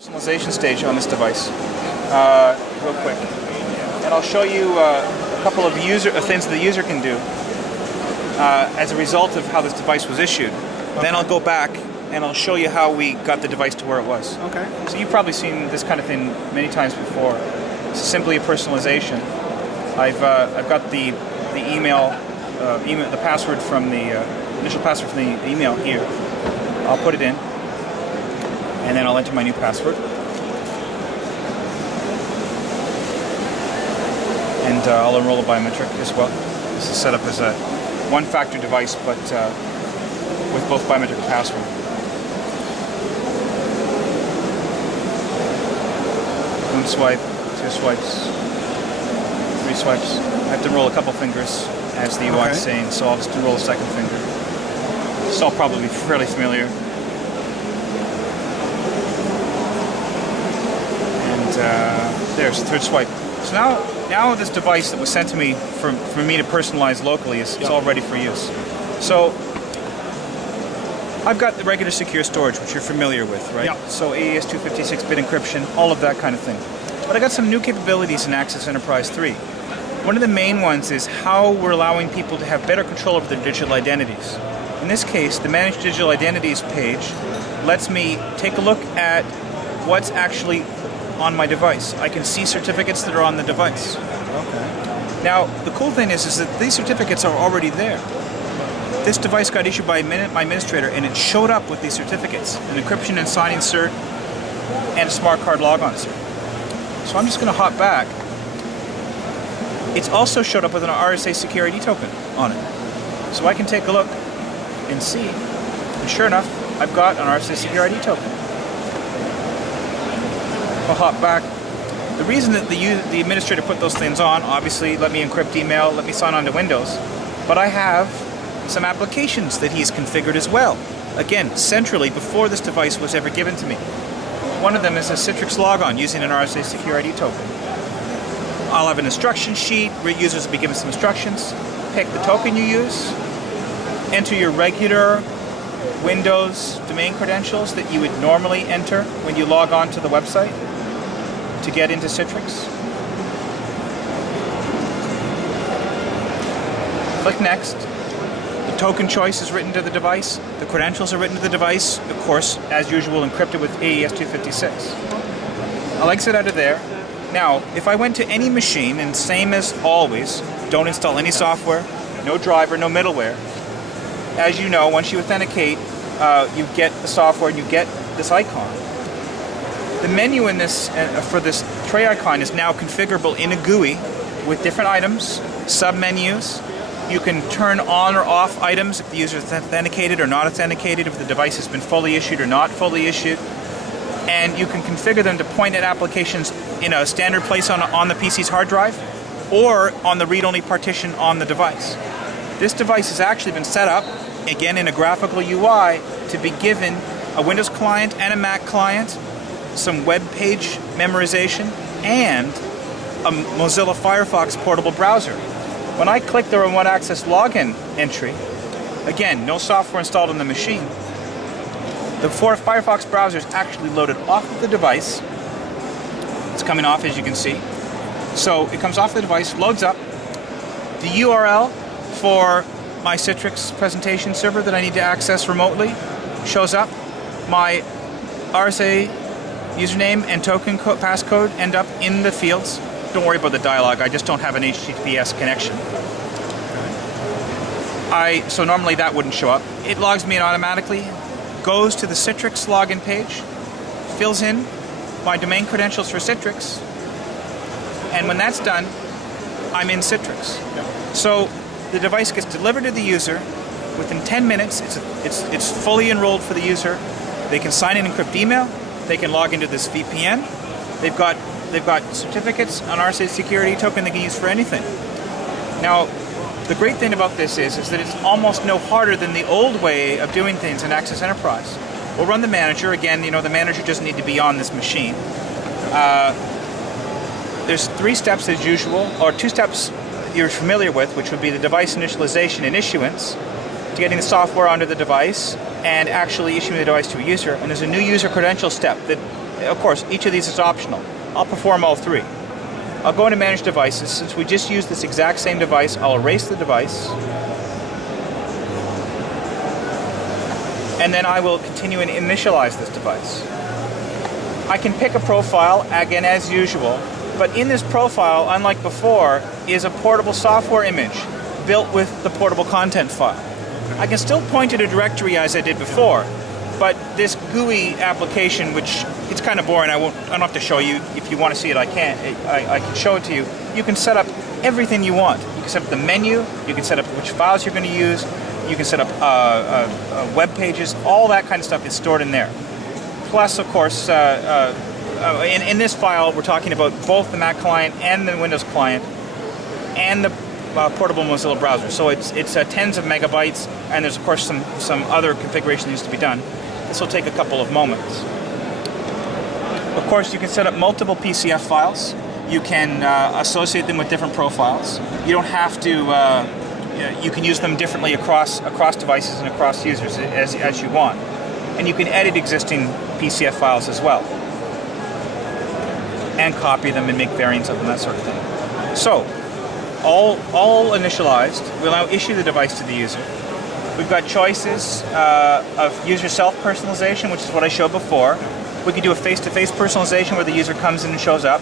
Personalization stage on this device, real quick, and I'll show you a couple of things that the user can do as a result of how this device was issued. Okay. Then I'll go back and I'll show you how we got the device to where it was. Okay. So you've probably seen this kind of thing many times before. It's simply a personalization. I've got the email, the password from the initial password from the email here. I'll put it in. And then I'll enter my new password. And I'll enroll a biometric as well. This is set up as a one-factor device, but with both biometric and password. One swipe, two swipes, three swipes. I have to roll a couple fingers, as the UI is saying, so I'll just roll a second finger. It's all probably fairly familiar. There's the third swipe. So now this device that was sent to me for me to personalize locally is all ready for use. So I've got the regular secure storage, which you're familiar with, right? Yep. So AES 256-bit encryption, all of that kind of thing. But I got some new capabilities in Access Enterprise 3. One of the main ones is how we're allowing people to have better control over their digital identities. In this case, the Manage Digital Identities page lets me take a look at what's actually on my device. I can see certificates that are on the device. Okay. Now, the cool thing is that these certificates are already there. This device got issued by my administrator, and it showed up with these certificates, an encryption and signing cert, and a smart card logon cert. So I'm just going to hop back. It's also showed up with an RSA security token on it. So I can take a look and see, and sure enough, I've got an RSA security token. I'll hop back. The reason that the administrator put those things on, obviously, let me encrypt email, let me sign on to Windows, but I have some applications that he's configured as well. Again, centrally, before this device was ever given to me. One of them is a Citrix logon using an RSA security token. I'll have an instruction sheet where users will be given some instructions. Pick the token you use, enter your regular Windows domain credentials that you would normally enter when you log on to the website to get into Citrix. Click Next. The token choice is written to the device. The credentials are written to the device, of course, as usual, encrypted with AES 256. I'll exit out of there. Now, if I went to any machine, and same as always, don't install any software, no driver, no middleware. As you know, once you authenticate, you get the software and you get this icon. The menu in this for this tray icon is now configurable in a GUI with different items, sub-menus. You can turn on or off items if the user is authenticated or not authenticated, if the device has been fully issued or not fully issued. And you can configure them to point at applications in a standard place on the PC's hard drive or on the read-only partition on the device. This device has actually been set up, again in a graphical UI, to be given a Windows client and a Mac client, some web page memorization, and a Mozilla Firefox portable browser. When I click the remote access login entry, again, no software installed on the machine, the Firefox browser is actually loaded off of the device. It's coming off, as you can see. So it comes off the device, loads up. The URL for my Citrix presentation server that I need to access remotely shows up. My RSA username and token passcode end up in the fields. Don't worry about the dialog, I just don't have an HTTPS connection. So normally that wouldn't show up. It logs me in automatically, goes to the Citrix login page, fills in my domain credentials for Citrix, and when that's done, I'm in Citrix. So the device gets delivered to the user within 10 minutes. It's fully enrolled for the user. They can sign and encrypt email. They can log into this VPN. They've got certificates, an RSA security token they can use for anything. Now, the great thing about this is that it's almost no harder than the old way of doing things in Access Enterprise. We'll run the manager. Again, the manager doesn't need to be on this machine. There's 3 steps as usual, or 2 steps you're familiar with, which would be the device initialization and issuance, to getting the software onto the device, and actually issuing the device to a user. And there's a new user credential step that of course, each of these is optional. I'll perform all three. I'll go into Manage Devices. Since we just used this exact same device, I'll erase the device. And then I will continue and initialize this device. I can pick a profile, again as usual, but in this profile, unlike before, is a portable software image built with the portable content file. I can still point to the directory as I did before, but this GUI application, which it's kind of boring, I don't have to show you. If you want to see it, I can show it to you. You can set up everything you want. You can set up the menu, you can set up which files you're going to use, you can set up web pages, all that kind of stuff is stored in there. Plus, of course, in this file, we're talking about both the Mac client and the Windows client and the portable Mozilla browser. So it's tens of megabytes, and there's, of course, some other configuration that needs to be done. This will take a couple of moments. Of course, you can set up multiple PCF files. You can associate them with different profiles. You don't have to... you can use them differently across devices and across users as you want. And you can edit existing PCF files as well. And copy them and make variants of them, that sort of thing. So, all initialized. We'll now issue the device to the user. We've got choices of user self-personalization, which is what I showed before. We can do a face-to-face personalization where the user comes in and shows up.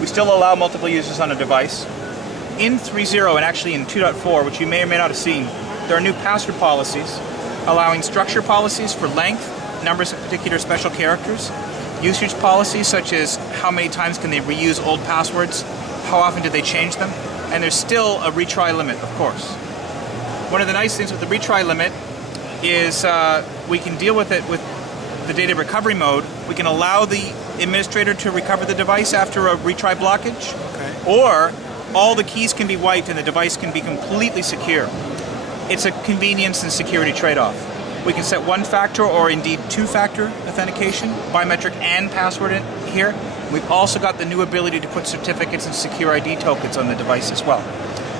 We still allow multiple users on a device. In 3.0 and actually in 2.4, which you may or may not have seen, there are new password policies allowing structure policies for length, numbers of particular special characters, usage policies such as how many times can they reuse old passwords, how often do they change them, and there's still a retry limit, of course. One of the nice things with the retry limit is we can deal with it with the data recovery mode. We can allow the administrator to recover the device after a retry blockage, or all the keys can be wiped and the device can be completely secure. It's a convenience and security trade-off. We can set one-factor or indeed two-factor authentication, biometric and password in here. We've also got the new ability to put certificates and secure ID tokens on the device as well.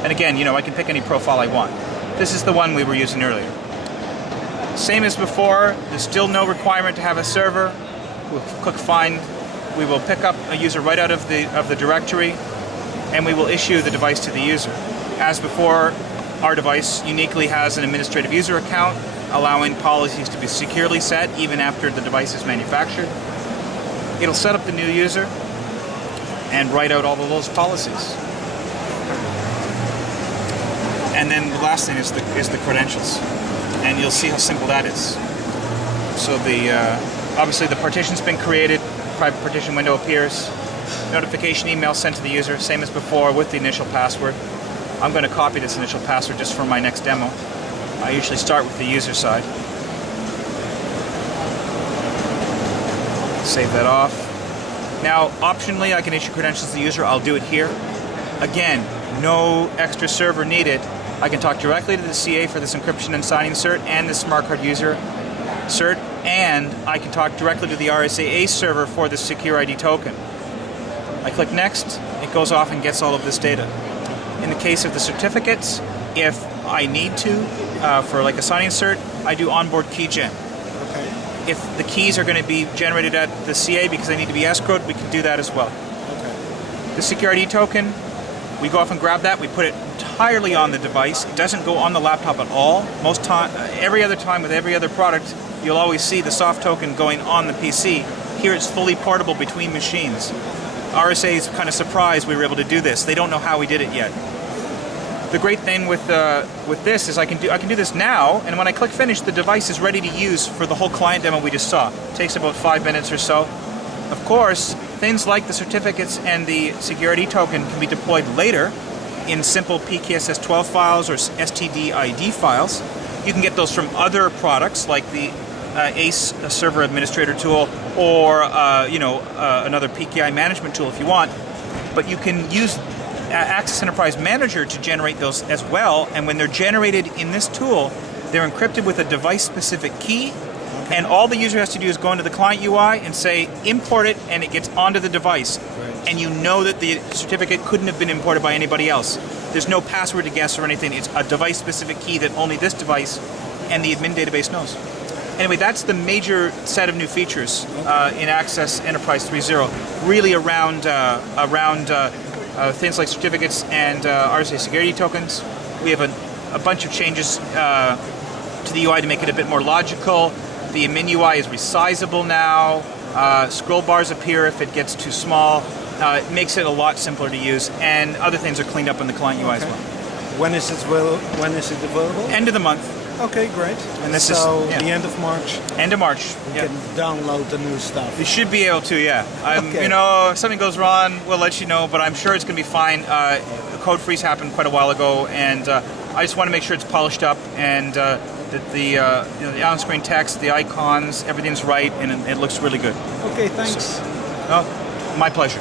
And again, I can pick any profile I want. This is the one we were using earlier. Same as before, there's still no requirement to have a server. We'll click Find. We will pick up a user right out of the directory, and we will issue the device to the user. As before, our device uniquely has an administrative user account, allowing policies to be securely set even after the device is manufactured. It'll set up the new user and write out all of those policies. And then the last thing is the credentials, and you'll see how simple that is. So obviously the partition's been created, private partition window appears, notification email sent to the user, same as before with the initial password. I'm going to copy this initial password just for my next demo. I usually start with the user side. Save that off. Now, optionally, I can issue credentials to the user. I'll do it here. Again, no extra server needed. I can talk directly to the CA for this encryption and signing cert and the smart card user cert, and I can talk directly to the RSA ACE server for the secure ID token. I click Next, it goes off and gets all of this data. In the case of the certificates, if I need to, for like a signing cert, I do onboard key gen. Okay. If the keys are going to be generated at the CA because they need to be escrowed, we can do that as well. Okay. The secure ID token, we go off and grab that, we put it entirely on the device. It doesn't go on the laptop at all. Most time, every other time with every other product, you'll always see the soft token going on the PC. Here it's fully portable between machines. RSA is kind of surprised we were able to do this. They don't know how we did it yet. The great thing with this is I can do this now, and when I click Finish, the device is ready to use for the whole client demo we just saw. It takes about 5 minutes or so. Of course, things like the certificates and the security token can be deployed later in simple PKSS12 files or STD-ID files. You can get those from other products like the ACE server administrator tool or another PKI management tool if you want. But you can use Access Enterprise Manager to generate those as well, and when they're generated in this tool, they're encrypted with a device-specific key, and all the user has to do is go into the client UI and say import it, and it gets onto the device. Right. And you know that the certificate couldn't have been imported by anybody else. There's no password to guess or anything. It's a device-specific key that only this device and the admin database knows. Anyway, that's the major set of new features in Access Enterprise 3.0, really around things like certificates and RSA security tokens. We have a bunch of changes to the UI to make it a bit more logical. The min UI is resizable now. Scroll bars appear if it gets too small. It makes it a lot simpler to use, and other things are cleaned up in the client UI as well. When is it available? End of the month. Okay, great. And this so is the end of March. End of March. You can download the new stuff. You should be able to, yeah. Okay. You know, if something goes wrong, we'll let you know, but I'm sure it's going to be fine. The code freeze happened quite a while ago, and I just want to make sure it's polished up and that the on-screen text, the icons, everything's right, and it looks really good. Okay, thanks. So, my pleasure.